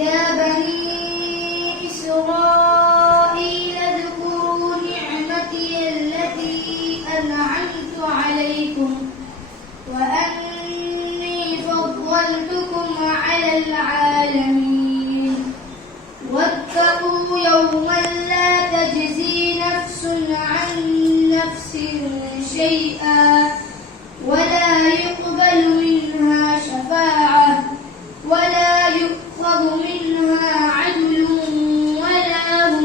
या बनी इस्राईल अज़्कुरू निअमती अल्लती अनअमतु अलैकुम व अन्नी फ़द्दलतुकुम अलल आलमीन वत्तक़ू यौमन ला तजज़ी नफ्सुन अन नफ्सिन शैअन वला युक़बल मिन्हा शफ़ाअह वला युअख़ज़ मिन्हा अदलुन वला हुम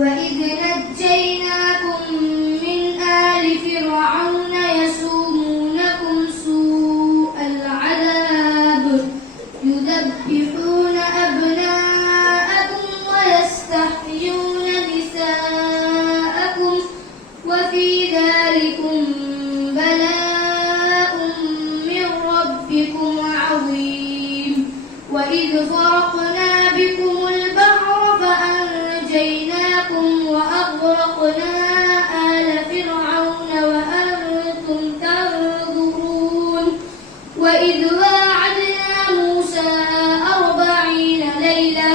वइज़ नज्जयनाकुम मिन आलि फ़िरऔन यसूमूनकुम सूअल अज़ाब युज़ब्बिहून अब्नाअकुम व यस्तहयून निसाअकुम वफ़ी ज़ालिकुम बलाअुन मिन रब्बिकुम अज़ीम वइज़ फ़रक़ना बिकुमुल बहर फ़अनजयनाकुम वअग़रक़ना आल फ़िरऔन वअन्तुम तंज़ुरून वइज़ वाअदना मूसा 40 लैलह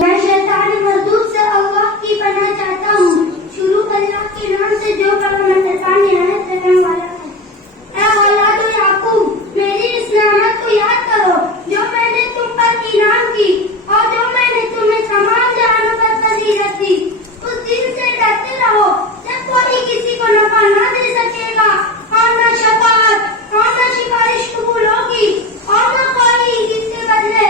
मैं शैतान मर्दूद से अल्लाह की पनाह चाहता हूँ। शुरू अल्लाह के नाम से जो कलम शैतान निहायत रहम वाला है। ऐ औलादो याकूब, मेरी इस नेमत को याद करो जो मैंने तुम पर इनाम की और जो मैंने तुम्हें तमाम जहानों पर फजीलत दी। उस दिन से डरते रहो जब कोई किसी को नफा न दे सकेगा और न शफाअत और न सिफारिश कबूल होगी और न कोई इसके बदले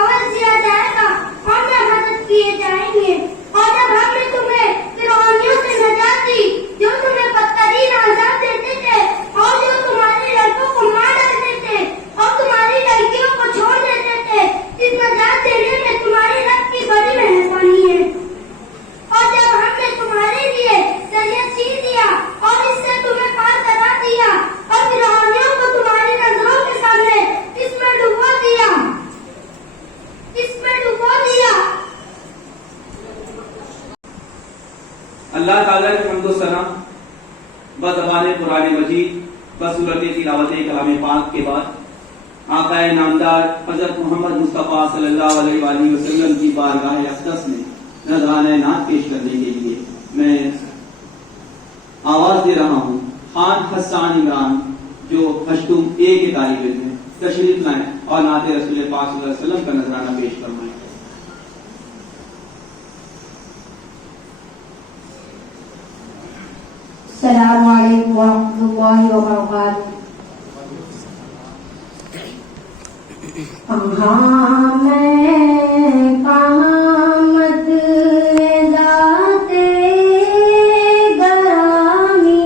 अवल दिया जाएगा और न मदद किए जाएंगे। और जब हमने तुम्हें फिरौनियों से नजात दी जो तुम्हें बदतरीन आजाद देते थे और जो तुम्हारे लड़कों को मार डालते थे और तुम्हारी लड़कियों को छोड़ देते थे, इस नजात देने में तुम्हारे रब की बड़ी मेहरबानी है। और जब हमने तुम्हारे लिए शरीयत सीख दिया और इससे तुम्हें पार करा दिया और फिरौनियों को तुम्हारी नजरों के सामने इसमें डुबो दिया। अल्लाह ताला की हम्द व सना बज़बान कुरान मजीद बसूरत तिलावत कलाम पाक के बाद आक़ाए नामदार हज़रत मोहम्मद मुस्तफ़ा सल्लल्लाहु अलैहि वसल्लम की बारगाह अक़दस में नज़राने नात पेश करने के लिए मैं आवाज दे रहा हूँ। खान हसन इमरान जो हश्तुम ए के तालिब इल्म हैं, तशरीफ लाएं और नाते रसूल पाक सल्लल्लाहु अलैहि वसल्लम का नजराना पेश फरमाएं। अस्सलामु अलैकुम व रहमतुल्लाहि व बरकातुहू। कहाँ मैं कामत ज़ाते गरामी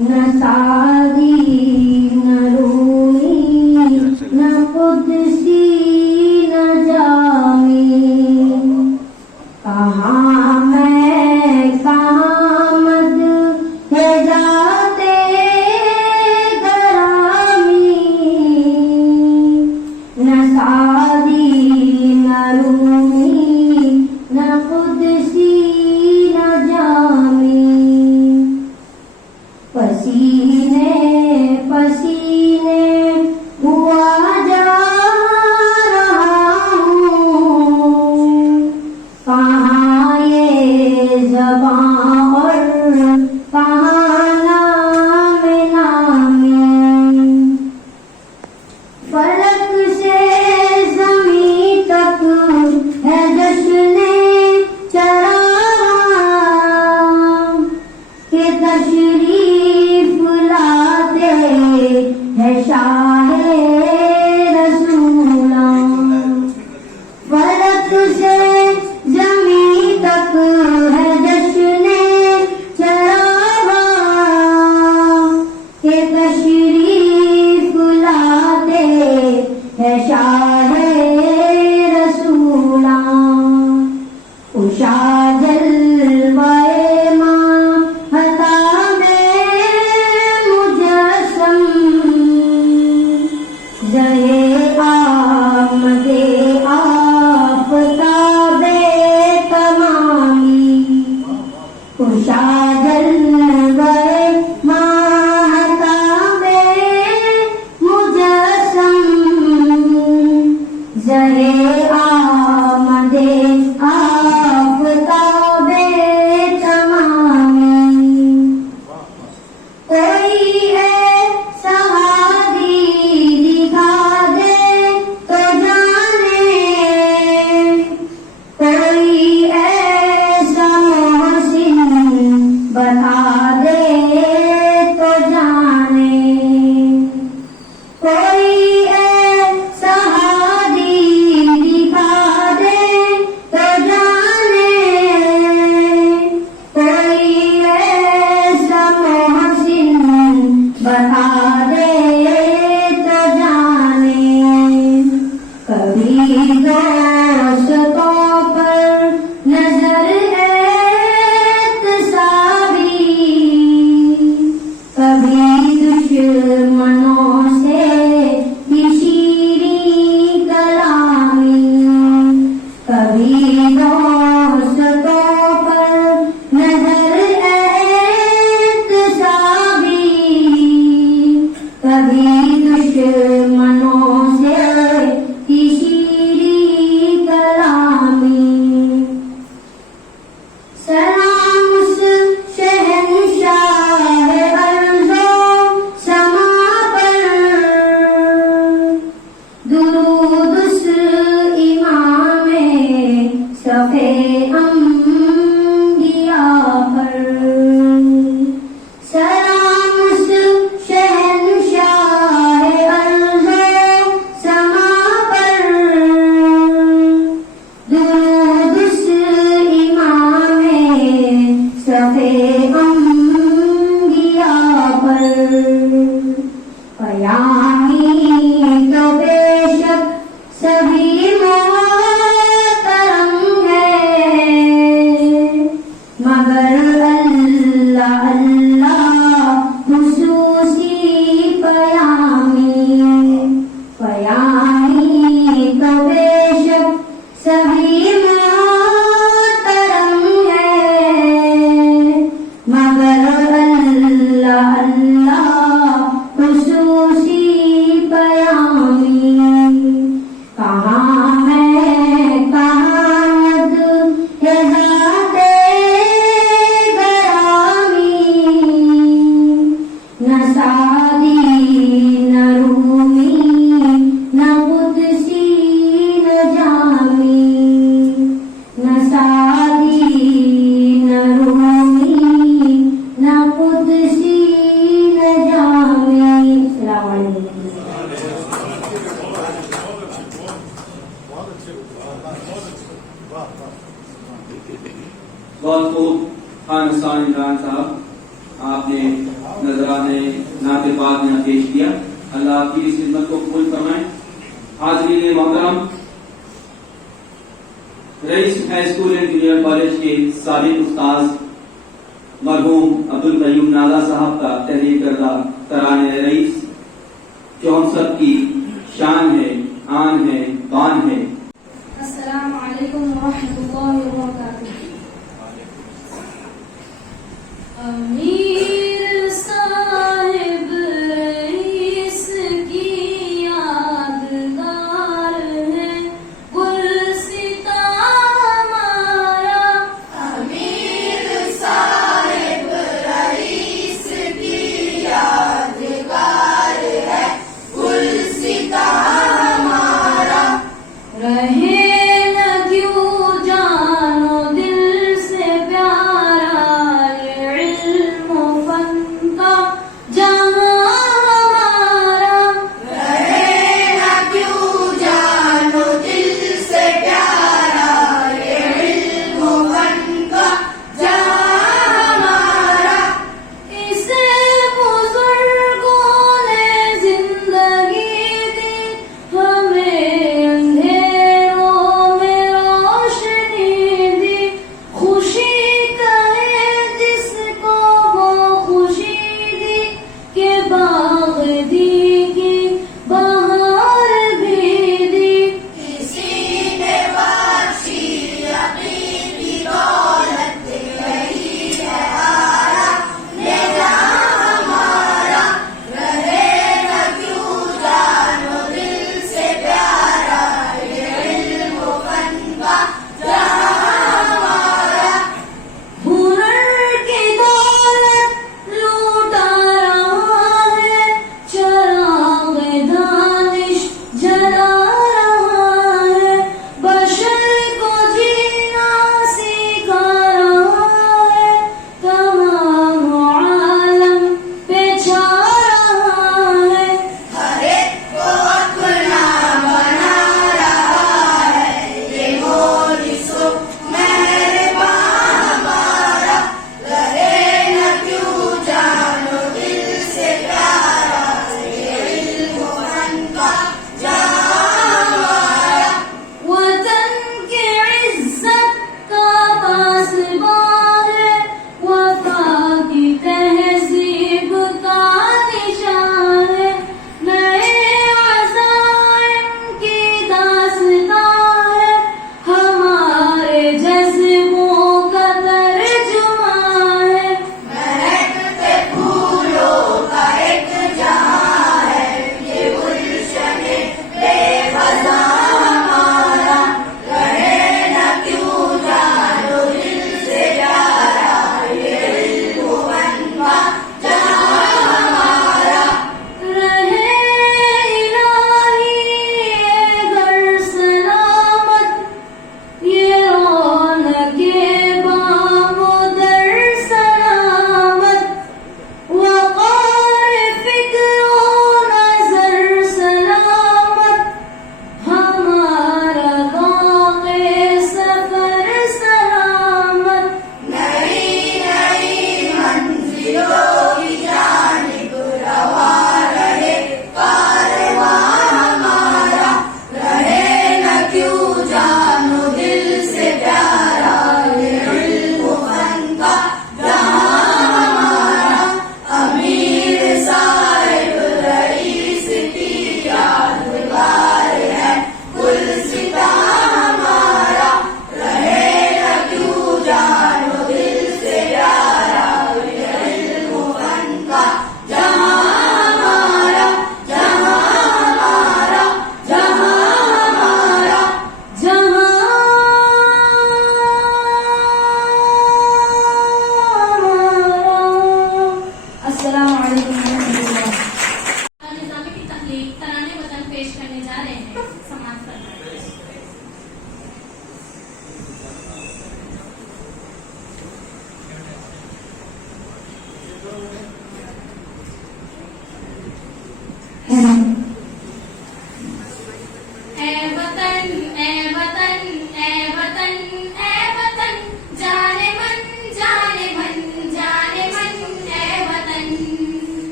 न सादी न रूमी न कुदसी न जामी। कहाँ मैं कामत ज़ाते गरामी दोस्तों पर नजर एहतसाबी, कभी दुश्मनों से तीसरी कलामी। सलाम उस शहंशाह अर्ज़ो समा पर, दुरूद उस इमामे सफ़े अंबिया पर। सलाम उस शहंशाह अर्ज़ो समा पर, दुरूद उस इमामे सफ़े अंबिया पर। पयामी तो बेशक सभी मोहतरम है, मगर अल्लाह अल्लाह खुसूसी पयामी। पयामी तो बेशक सभी मोहतरम है, मगर अल्लाह अल्लाह खुसूसी पयामी। कहाँ मैं कहाँ मद यज़ाते गरामी, न सादी न रूमी न कुदसी न जामी। न सादी न रूमी न कुदसी न जामी। अस्सलाम वालेकुम। बहुत खूब खान हुसैन इमरान साहब, आपने नजराने नाते पाक में पेश किया। अल्लाह आपकी इस खिदमत को कबूल फरमाए। हाज़रीन मोहतरम, Rais high school and junior college के साबिक उस्ताद मरहूम अब्दुल कयूम नाजा साहब का तहरीर करदा तराने रईस, जो हम सब की शान है, आन है, बान है। अस्सलामु अलैकुम वरहमतुल्लाहि वबरकातुहू। अमीर साहिब रईस की यादगार है गुलसिता हमारा। अमीर साहिब रईस की यादगार है गुलसिता हमारा। रहे न क्यों जानो दिल से प्यारा ये इल्म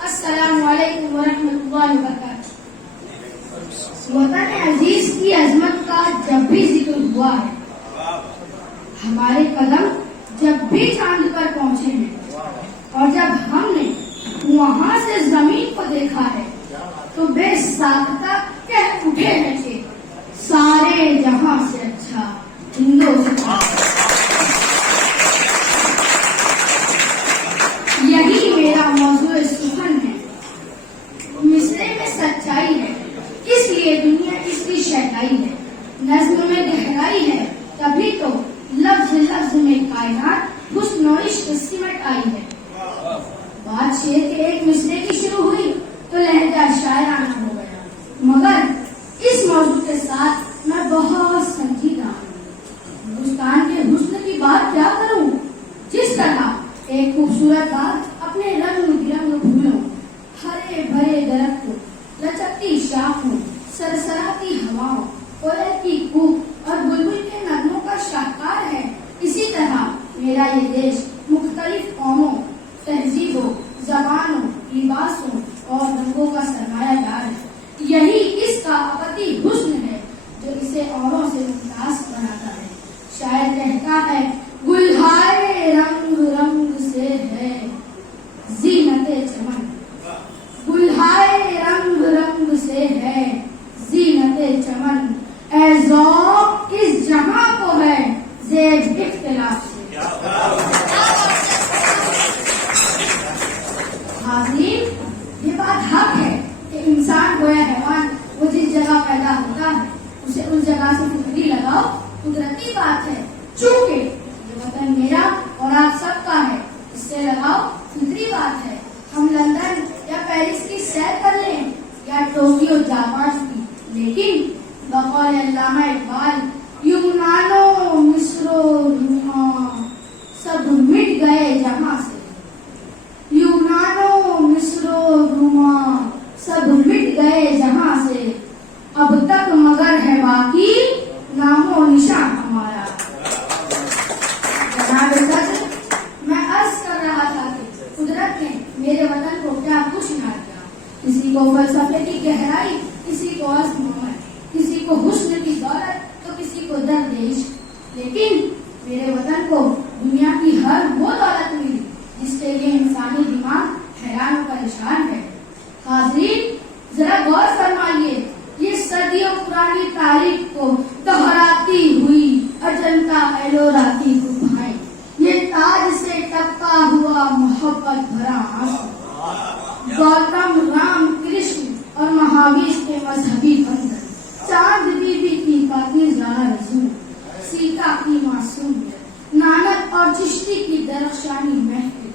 अस्सलामुअलैकुम वरहमतुल्लाहि वबरकातुहू। वतन अजीज की अजमत का जब भी जिक्र हुआ है, हमारे कदम जब भी चांद पर पहुंचे हैं और जब हमने वहां से जमीन को देखा है तो बेसाख्ता कह उठे हैं कि सारे जहां से अच्छा हिंदुस्तान। यही मेरा मौजूद सुखन है, मिसरे में सच्चाई है, इसलिए दुनिया इसकी शहनाई है। नज्म में गहराई है, तभी तो लफ्ज लफ्ज में कायनात हुस्न और इश्क सिमट आई है। बात शेर के एक मिसरे की शुरू हुई तो लहजा शायराना हो गया, मगर इस मौजूद के साथ मैं बहुत संजीदा हूँ। हिंदुस्तान के हुस्न की बात क्या करूँ, जिस तरह एक खूबसूरत बात अपने रंग बिरंग फूलों, हरे भरे दरख्तों, लचकती शाखों, सरसराती हवाओं, कोयल की कूक और बुलबुल के नगमों का शाहकार है, इसी तरह मेरा ये देश मुख्तलिफ कौमों, तहजीबों, जबानों, लिबासों और रंगों का सरमायादार है। यही इसका अबदी हुस्न है जो इसे औरों से मुमताज बनाता है। शायर कहता है, गुलहारे रंग रंग से है जीनते चमन, गुलहारे रंग रंग से है जीनते चमन, ए ज़ौक़ इस जहां को है ज़ेब इख्तिलाफ से। हाज़रीन, ये बात हक है कि इंसान हो या हैवान, वो जिस जगह पैदा होता है उसे उस जगह से फितरी लगाओ, कुदरती बात है। चूंकि ये वतन मेरा और आप सबका है, इससे लगाओ फितरी बात है। हम लंदन या पेरिस की सैर कर लें या टोक्यो जापान की, लेकिन बकौल अल्लामा इकबाल, यूनानो मिस्रो रूमा सब मिट गए जहां से, यूनानो मिस्रो रूमा सब मिट गए जहां से, अब तक मगर है बाकी नामो निशान हमारा। जनाब सदर, मैं अर्ज कर रहा था कि कुदरत ने मेरे वतन को क्या कुछ ना किया। किसी को फलसफे की गहराई, किसी को आज़मत, किसी को हुस्न की दौलत तो किसी को दर्द इश्क, लेकिन मेरे वतन को दुनिया की हर वो दौलत मिली जिसके लिए इंसानी दिमाग हैरान और परेशान है। हाज़रीन, जरा गौर फरमाइए, ये सदियों पुरानी तारीख को दोहराती हुई अजंता एलोरा की गुफाएं, ये ताज से टपका हुआ मोहब्बत भरा आंसू, गौतम राम कृष्ण और महावीर के मजहबी बंधन, चांद बीबी की पाकीज़ा रज़ूम, सीता की मासूमियत, नानक और चिश्ती की दरख्शानी महफिल,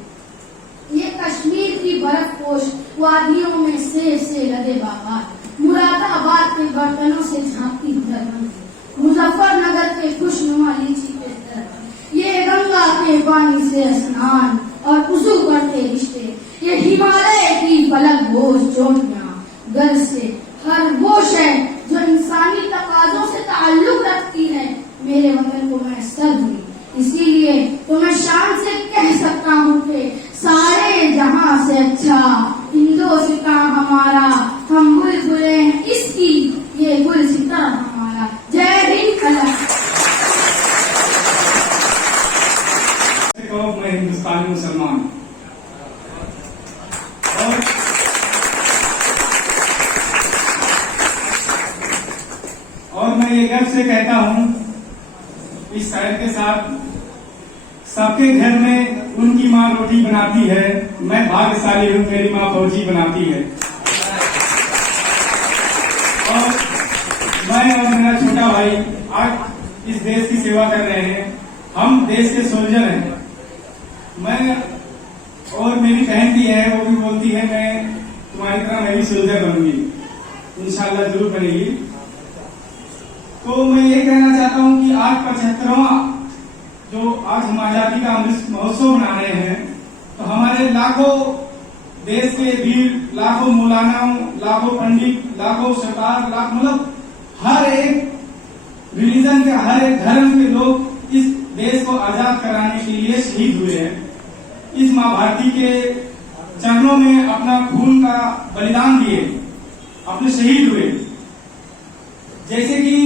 ये कश्मीर की बर्फपोश वादियों में सेब से लदे बागात, मुरादाबाद के बर्तनों से झांकती दरबंदी, मुजफ्फरनगर के खुशनुमा लीची के दरख्त, ये गंगा के पानी से स्नान और वुज़ू करते रिश्ते, ये हिमालय की फलक बोझ चोटियां, घर से हर वो शय जो इंसानी तकाजों से ताल्लुक रखती है, मेरे वतन को मैसर हुई। इसीलिए तो मैं शान से कह सकता हूँ कि सारे जहां से अच्छा हिंदुस्तान हमारा, हम बुलबुले हैं इसकी, ये गुलसिता हमारा। जय हिंद। मैं हिंदुस्तानी मुसलमान और मैं ये गर्व से कहता हूँ, इस शायर के साथ, सबके घर में उनकी माँ रोटी बनाती है, मैं भाग्यशाली हूँ मेरी माँ फौजी बनाती है। और मैं और मेरा छोटा भाई आज इस देश की सेवा कर रहे हैं, हम देश के सोल्जर हैं। मैं और मेरी बहन भी है, वो भी बोलती है मैं तुम्हारी तरह मैं भी सोल्जर बनूंगी, इंशाल्लाह जरूर बनेगी। तो मैं ये कहना चाहता हूँ कि आज 75वां जो आज हम आजादी का अमृत महोत्सव मना रहे हैं, तो हमारे लाखों देश के वीर, लाखों मौलानाओं, लाखों पंडित, लाखों सरदार, लाख मतलब हर एक रिलीजन के, हर एक धर्म के लोग इस देश को आजाद कराने के लिए शहीद हुए हैं। इस माँ भारती के चरणों में अपना खून का बलिदान दिए, अपने शहीद हुए। जैसे कि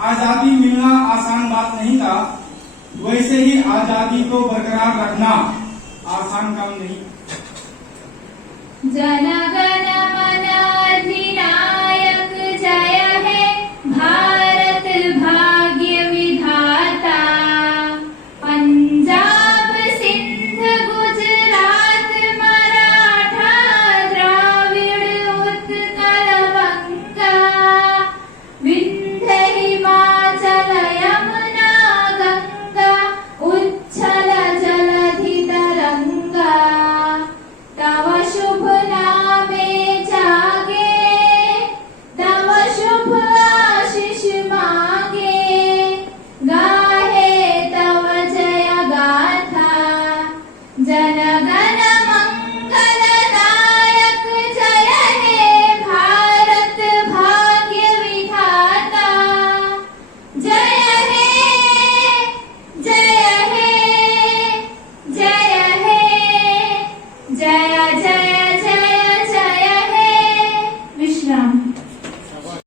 आजादी मिलना आसान बात नहीं था, वैसे ही आजादी को बरकरार रखना आसान काम नहीं। जन